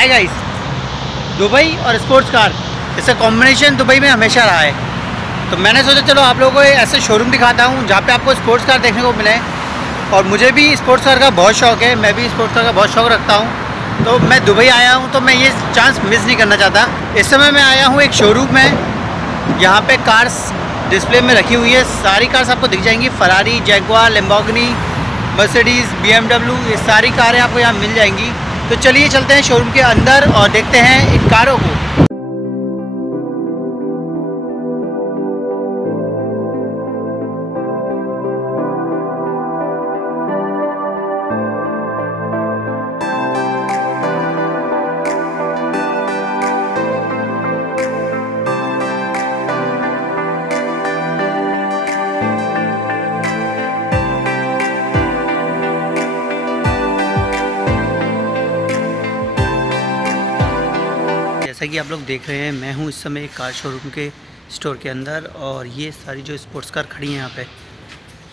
Hi guys, Dubai और sports car इसका combination Dubai में हमेशा रहा है। तो मैंने सोचा चलो आप लोगों को ऐसे शोरूम दिखाता हूँ जहाँ पे आपको स्पोर्ट्स कार देखने को मिले। और मुझे भी स्पोर्ट्स कार का बहुत शौक़ है, मैं भी स्पोर्ट्स कार का बहुत शौक़ रखता हूँ। तो मैं दुबई आया हूँ तो मैं ये चांस मिस नहीं करना चाहता। इस समय मैं आया हूँ एक शोरूम में, यहाँ पे कार्स डिस्प्ले में रखी हुई है। सारी कार्स आपको दिख जाएंगी, Ferrari, Jaguar, Lamborghini, Mercedes, BMW, ये सारी कारें आपको यहाँ मिल जाएंगी। तो चलिए चलते हैं शोरूम के अंदर और देखते हैं इन कारों को। जैसा कि आप लोग देख रहे हैं, मैं हूं इस समय एक कार शोरूम के स्टोर के अंदर और ये सारी जो स्पोर्ट्स कार खड़ी हैं यहाँ पे,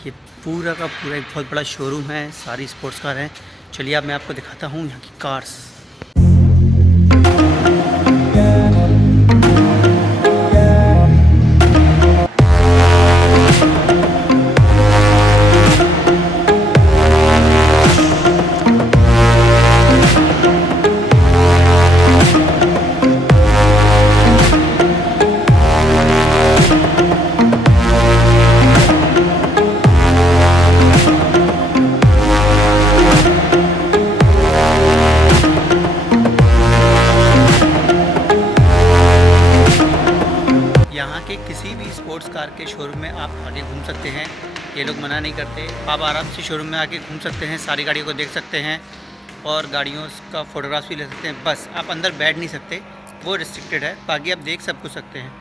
ये पूरा का पूरा एक बहुत बड़ा शोरूम है, सारी स्पोर्ट्स कार हैं। चलिए अब मैं आपको दिखाता हूँ यहाँ की कार्स। यहाँ के किसी भी स्पोर्ट्स कार के शोरूम में आप आके घूम सकते हैं, ये लोग मना नहीं करते। आप आराम से शोरूम में आके घूम सकते हैं, सारी गाड़ियों को देख सकते हैं और गाड़ियों का फोटोग्राफ्स भी ले सकते हैं। बस आप अंदर बैठ नहीं सकते, वो रिस्ट्रिक्टेड है, बाकी आप देख सब कुछ सकते हैं।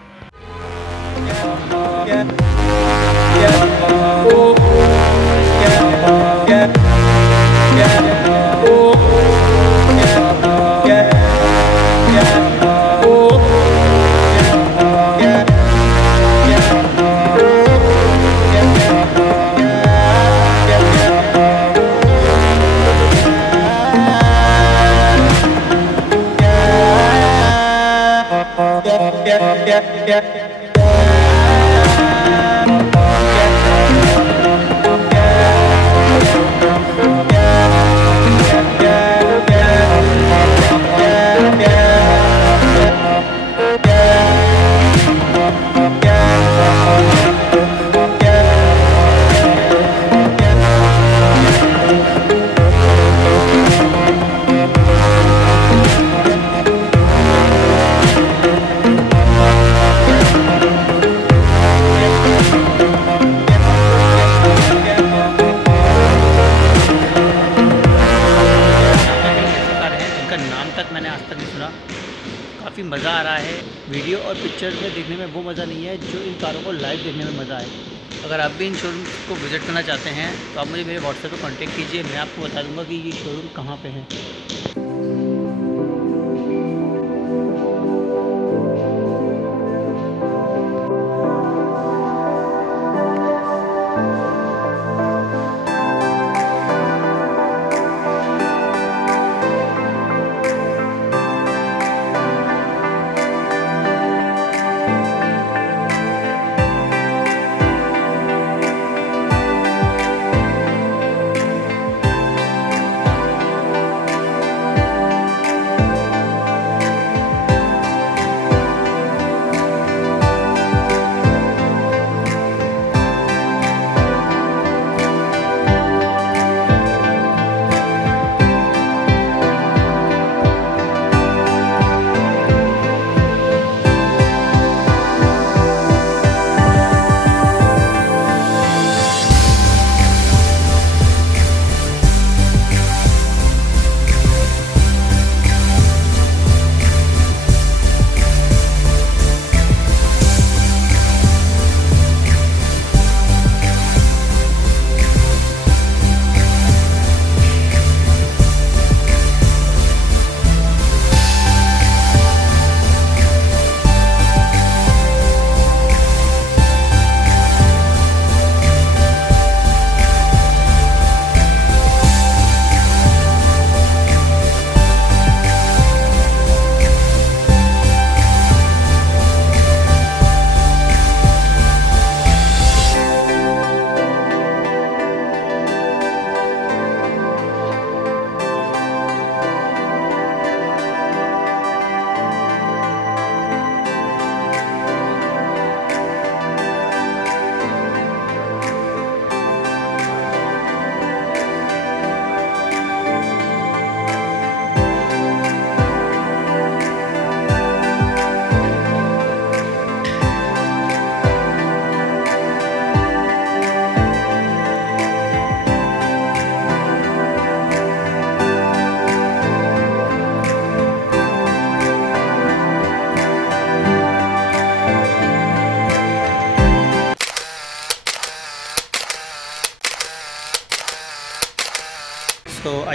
नाम तक मैंने आज तक नहीं सुना। काफ़ी मज़ा आ रहा है। वीडियो और पिक्चर में देखने में वो मज़ा नहीं है जो इन कारों को लाइव देखने में मज़ा आए। अगर आप भी इन शोरूम को विज़िट करना चाहते हैं तो आप मुझे मेरे व्हाट्सएप पर कांटेक्ट कीजिए, मैं आपको बता दूंगा कि ये शोरूम कहाँ पे है।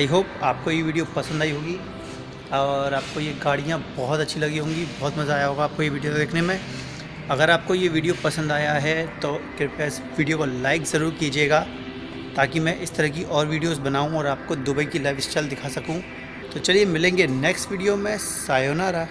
आई होप आपको ये वीडियो पसंद आई होगी और आपको ये गाड़ियाँ बहुत अच्छी लगी होंगी, बहुत मज़ा आया होगा आपको ये वीडियो देखने में। अगर आपको ये वीडियो पसंद आया है तो कृपया इस वीडियो को लाइक ज़रूर कीजिएगा ताकि मैं इस तरह की और वीडियोस बनाऊं और आपको दुबई की लाइफस्टाइल दिखा सकूं। तो चलिए मिलेंगे नेक्स्ट वीडियो में। सायोनारा।